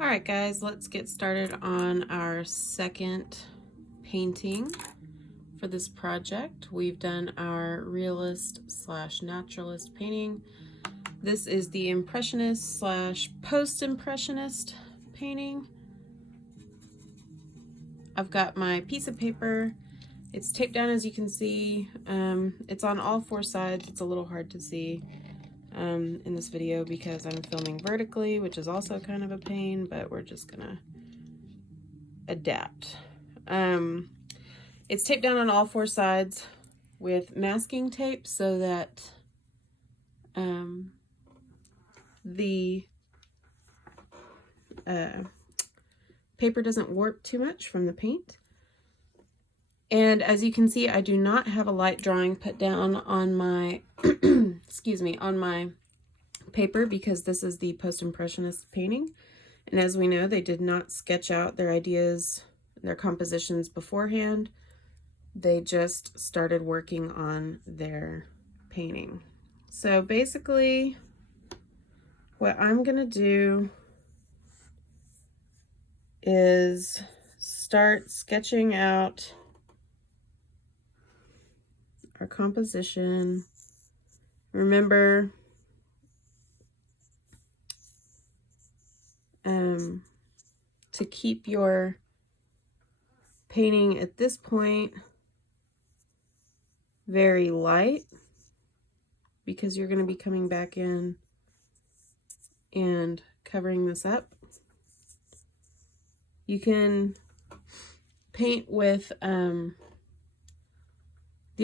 All right, guys, let's get started on our second painting for this project. We've done our realist / naturalist painting. This is the Impressionist / post-impressionist painting. I've got my piece of paper. It's taped down, as you can see. It's on all four sides. It's a little hard to see in this video because I'm filming vertically, which is also kind of a pain, but we're just gonna adapt. It's taped down on all four sides with masking tape so that the paper doesn't warp too much from the paint. And as you can see, I do not have a light drawing put down on my excuse me, on my paper because this is the post-impressionist painting. And as we know, they did not sketch out their ideas, their compositions beforehand. They just started working on their painting. So basically, what I'm gonna do is start sketching out our composition. Remember, to keep your painting at this point very light, because you're going to be coming back in and covering this up. You can paint with the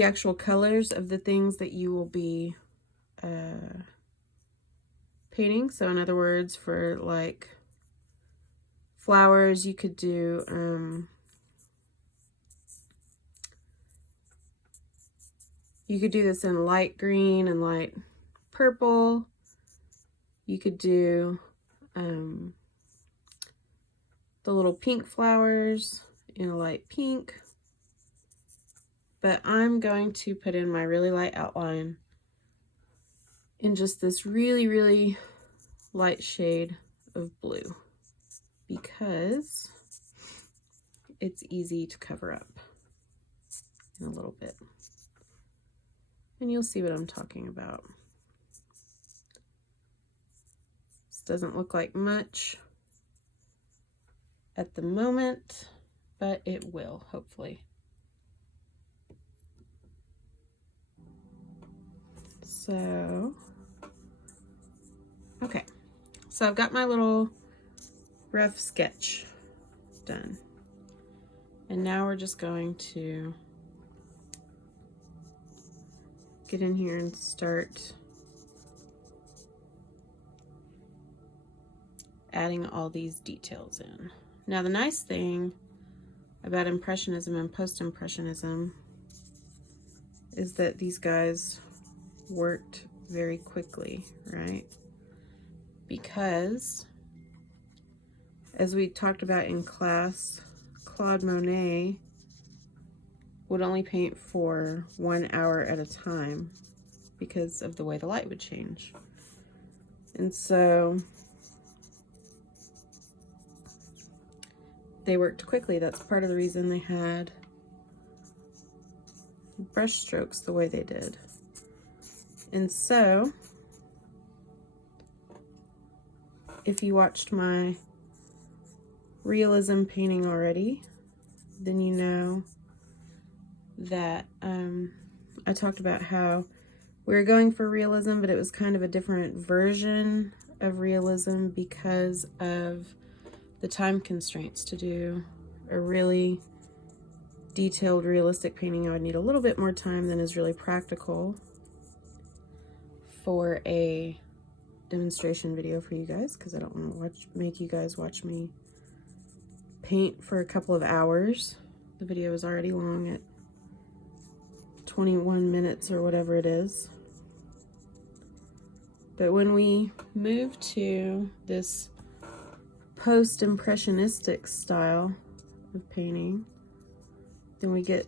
actual colors of the things that you will be painting. So in other words, for like flowers, you could do this in light green and light purple. You could do the little pink flowers in a light pink. But I'm going to put in my really light outline in just this really, really light shade of blue because it's easy to cover up in a little bit. And you'll see what I'm talking about. This doesn't look like much at the moment, but it will, hopefully. So, okay. So I've got my little rough sketch done. And now we're just going to get in here and start adding all these details in. Now, the nice thing about Impressionism and Post-Impressionism is that these guys worked very quickly, right? Because, as we talked about in class, Claude Monet would only paint for 1 hour at a time because of the way the light would change. And so they worked quickly. That's part of the reason they had brush strokes the way they did. And so, if you watched my realism painting already, then you know that I talked about how we were going for realism, but it was kind of a different version of realism because of the time constraints. To do a really detailed, realistic painting, I would need a little bit more time than is really practical for a demonstration video for you guys, because I don't want to make you guys watch me paint for a couple of hours. The video is already long at 21 minutes or whatever it is. But when we move to this post-impressionistic style of painting, then we get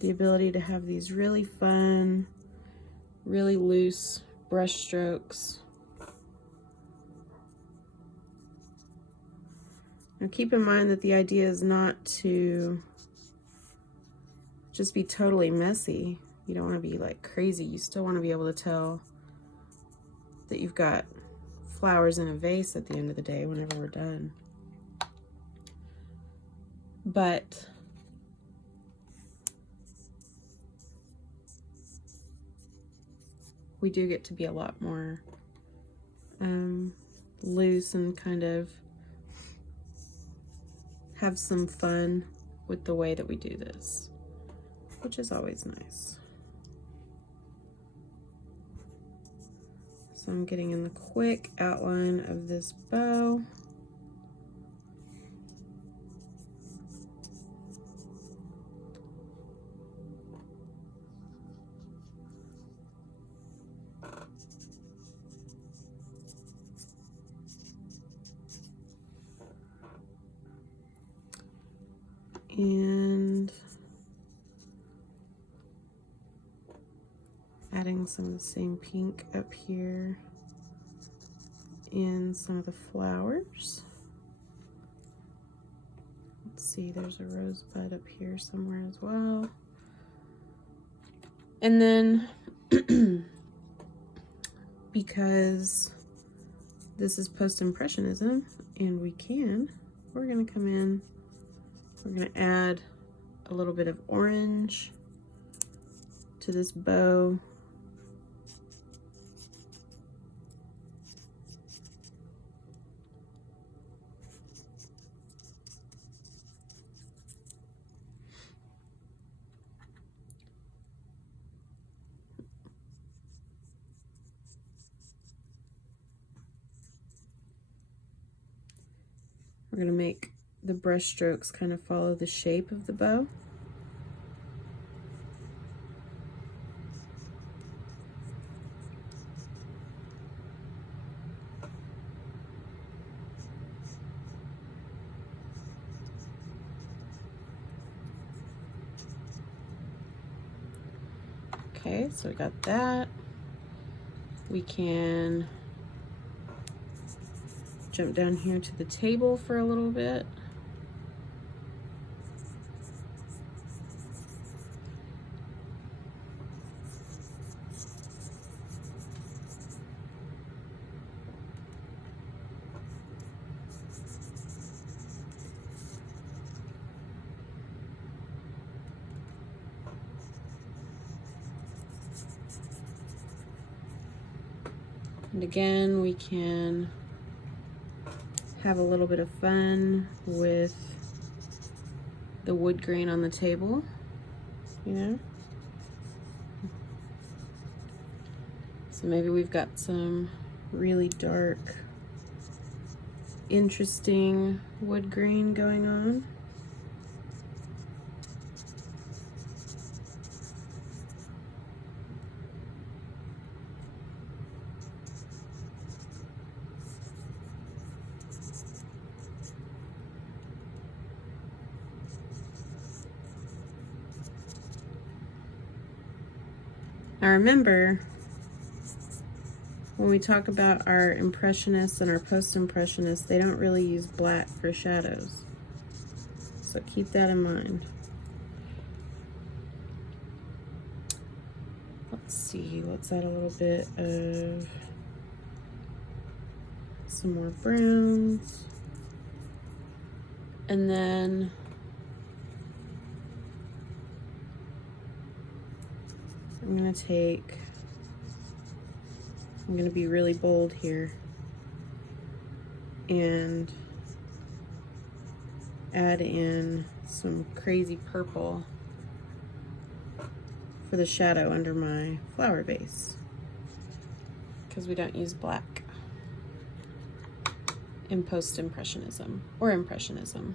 the ability to have these really fun, really loose brush strokes Now keep in mind that the idea is not to just be totally messy. You don't want to be like crazy. You still want to be able to tell that you've got flowers in a vase at the end of the day whenever we're done. But we do get to be a lot more loose and kind of have some fun with the way that we do this, which is always nice. So I'm getting in the quick outline of this bow. And adding some of the same pink up here in some of the flowers. Let's see, there's a rosebud up here somewhere as well. And then because this is post-impressionism and we're gonna come in, we're gonna add a little bit of orange to this bow. We're gonna make the brush strokes kind of follow the shape of the bow. Okay, so we got that. We can jump down here to the table for a little bit. And again, we can have a little bit of fun with the wood grain on the table, you know? So maybe we've got some really dark, interesting wood grain going on. Now remember, when we talk about our Impressionists and our Post-Impressionists, they don't really use black for shadows. So keep that in mind. Let's see, let's add a little bit of some more browns. And then I'm gonna be really bold here and add in some crazy purple for the shadow under my flower vase, because we don't use black in post-impressionism or impressionism.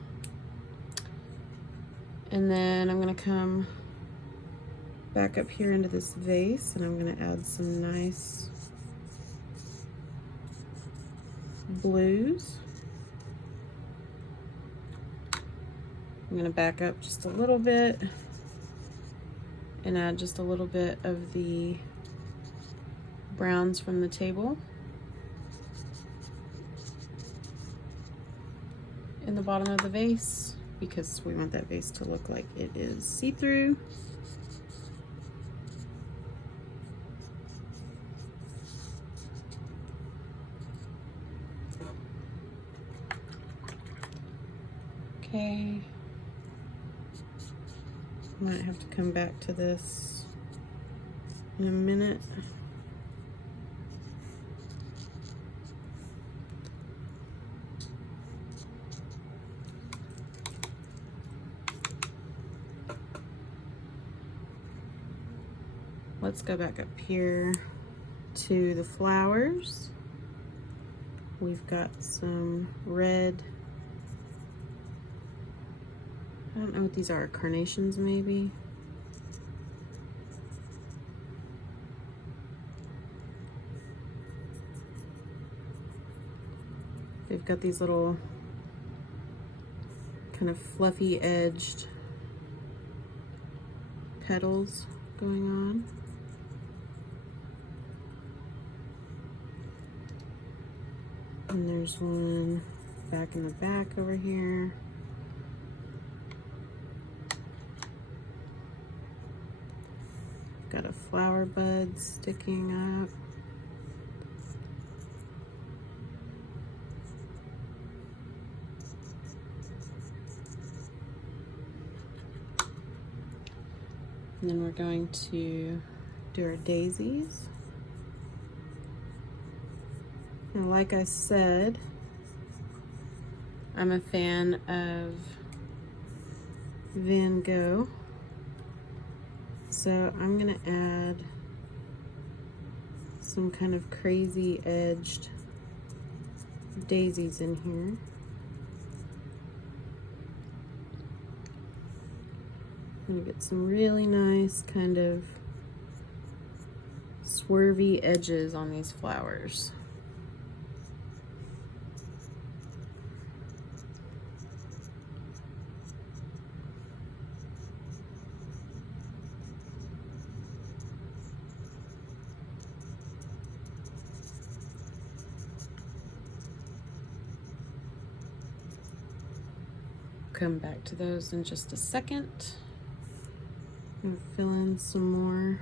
And then I'm gonna come back up here into this vase and I'm gonna add some nice blues. I'm gonna back up just a little bit and add just a little bit of the browns from the table. in the bottom of the vase because we want that vase to look like it is see-through. Okay. Might have to come back to this in a minute. Let's go back up here to the flowers. We've got some red, I don't know what these are, carnations maybe? They've got these little kind of fluffy edged petals going on. And there's one back in the back over here. Got a flower bud sticking up. And then we're going to do our daisies. And like I said, I'm a fan of Van Gogh. So I'm gonna add some kind of crazy edged daisies in here. I'm gonna get some really nice kind of swervy edges on these flowers. Come back to those in just a second. I'm gonna fill in some more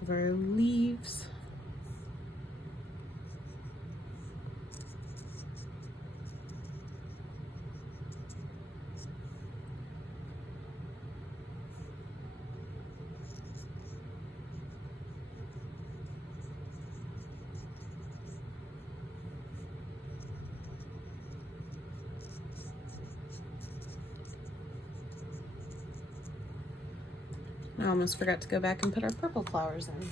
of our leaves. I almost forgot to go back and put our purple flowers in,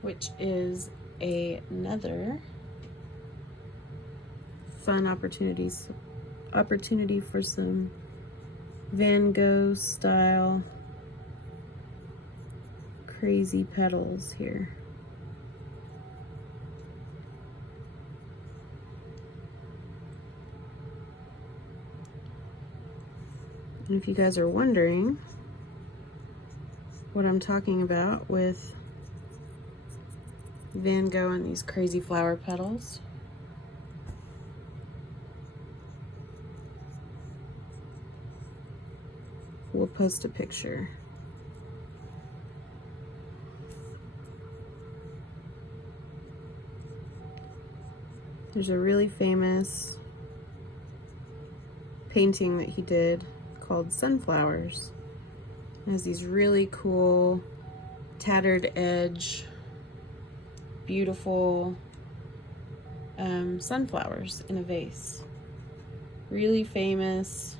which is another fun opportunity for some Van Gogh style crazy petals here. And if you guys are wondering what I'm talking about with Van Gogh and these crazy flower petals, we'll post a picture. There's a really famous painting that he did called Sunflowers. It has these really cool tattered edge, beautiful sunflowers in a vase. Really famous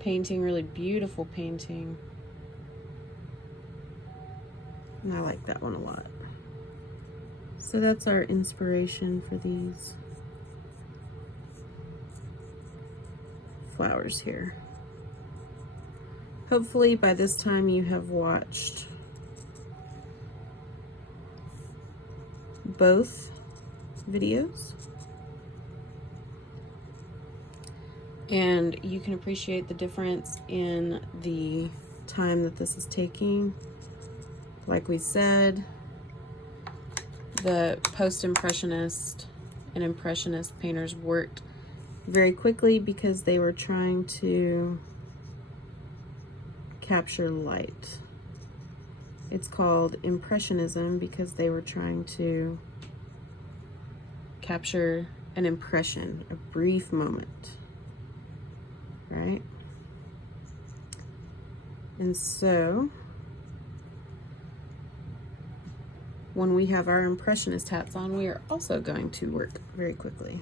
painting, really beautiful painting. And I like that one a lot. So that's our inspiration for these flowers here. Hopefully by this time you have watched both videos and you can appreciate the difference in the time that this is taking. Like we said, the post-impressionist and Impressionist painters worked very quickly because they were trying to capture light. It's called Impressionism because they were trying to capture an impression, a brief moment, right? And so when we have our Impressionist hats on, we are also going to work very quickly.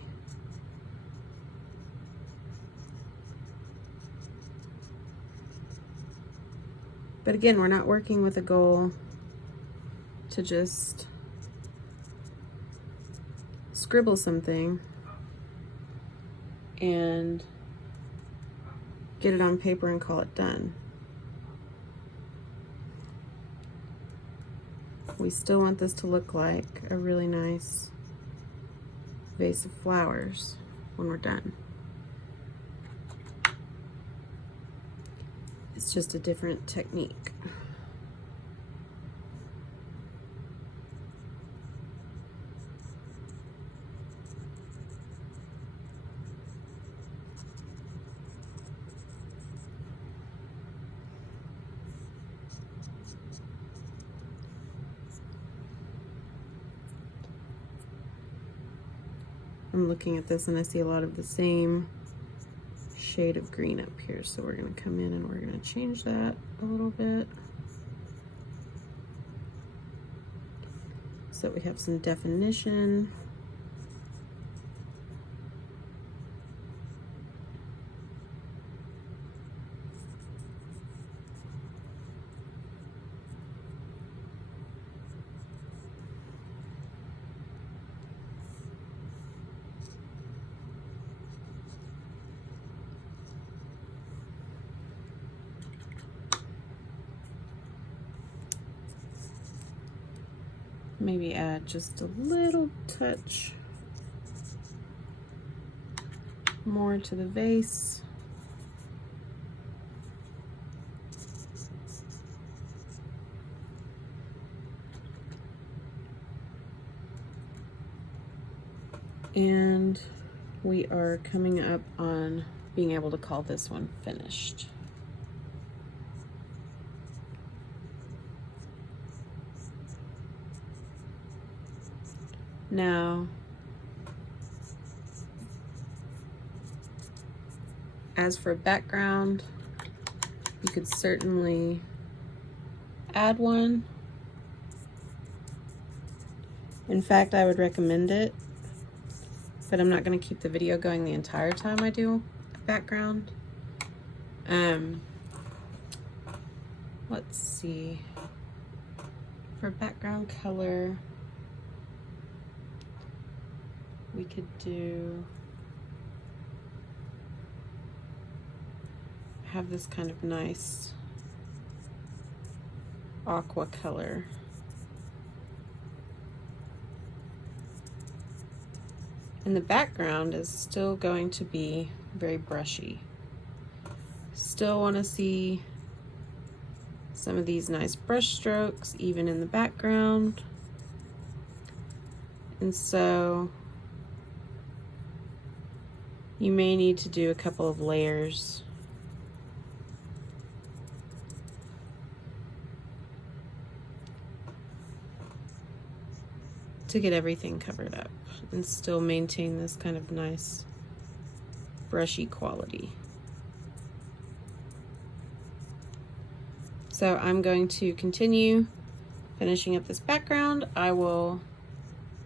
But again, we're not working with a goal to just scribble something and get it on paper and call it done. We still want this to look like a really nice vase of flowers when we're done. It's just a different technique. I'm looking at this and I see a lot of the same shade of green up here, so we're going to come in and we're going to change that a little bit so that we have some definition. Maybe add just a little touch more to the vase. And we are coming up on being able to call this one finished. Now, as for background, you could certainly add one. In fact, I would recommend it, but I'm not going to keep the video going the entire time I do a background. Let's see. For background color, we could have this kind of nice aqua color. And the background is still going to be very brushy. Still want to see some of these nice brush strokes even in the background. And so you may need to do a couple of layers to get everything covered up and still maintain this kind of nice brushy quality. So I'm going to continue finishing up this background. I will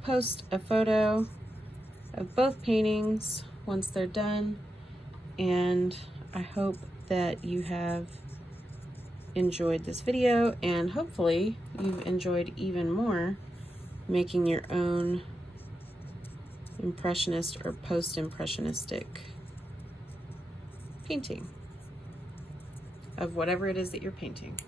post a photo of both paintings once they're done, and I hope that you have enjoyed this video, and hopefully you've enjoyed even more making your own Impressionist or post-impressionistic painting of whatever it is that you're painting.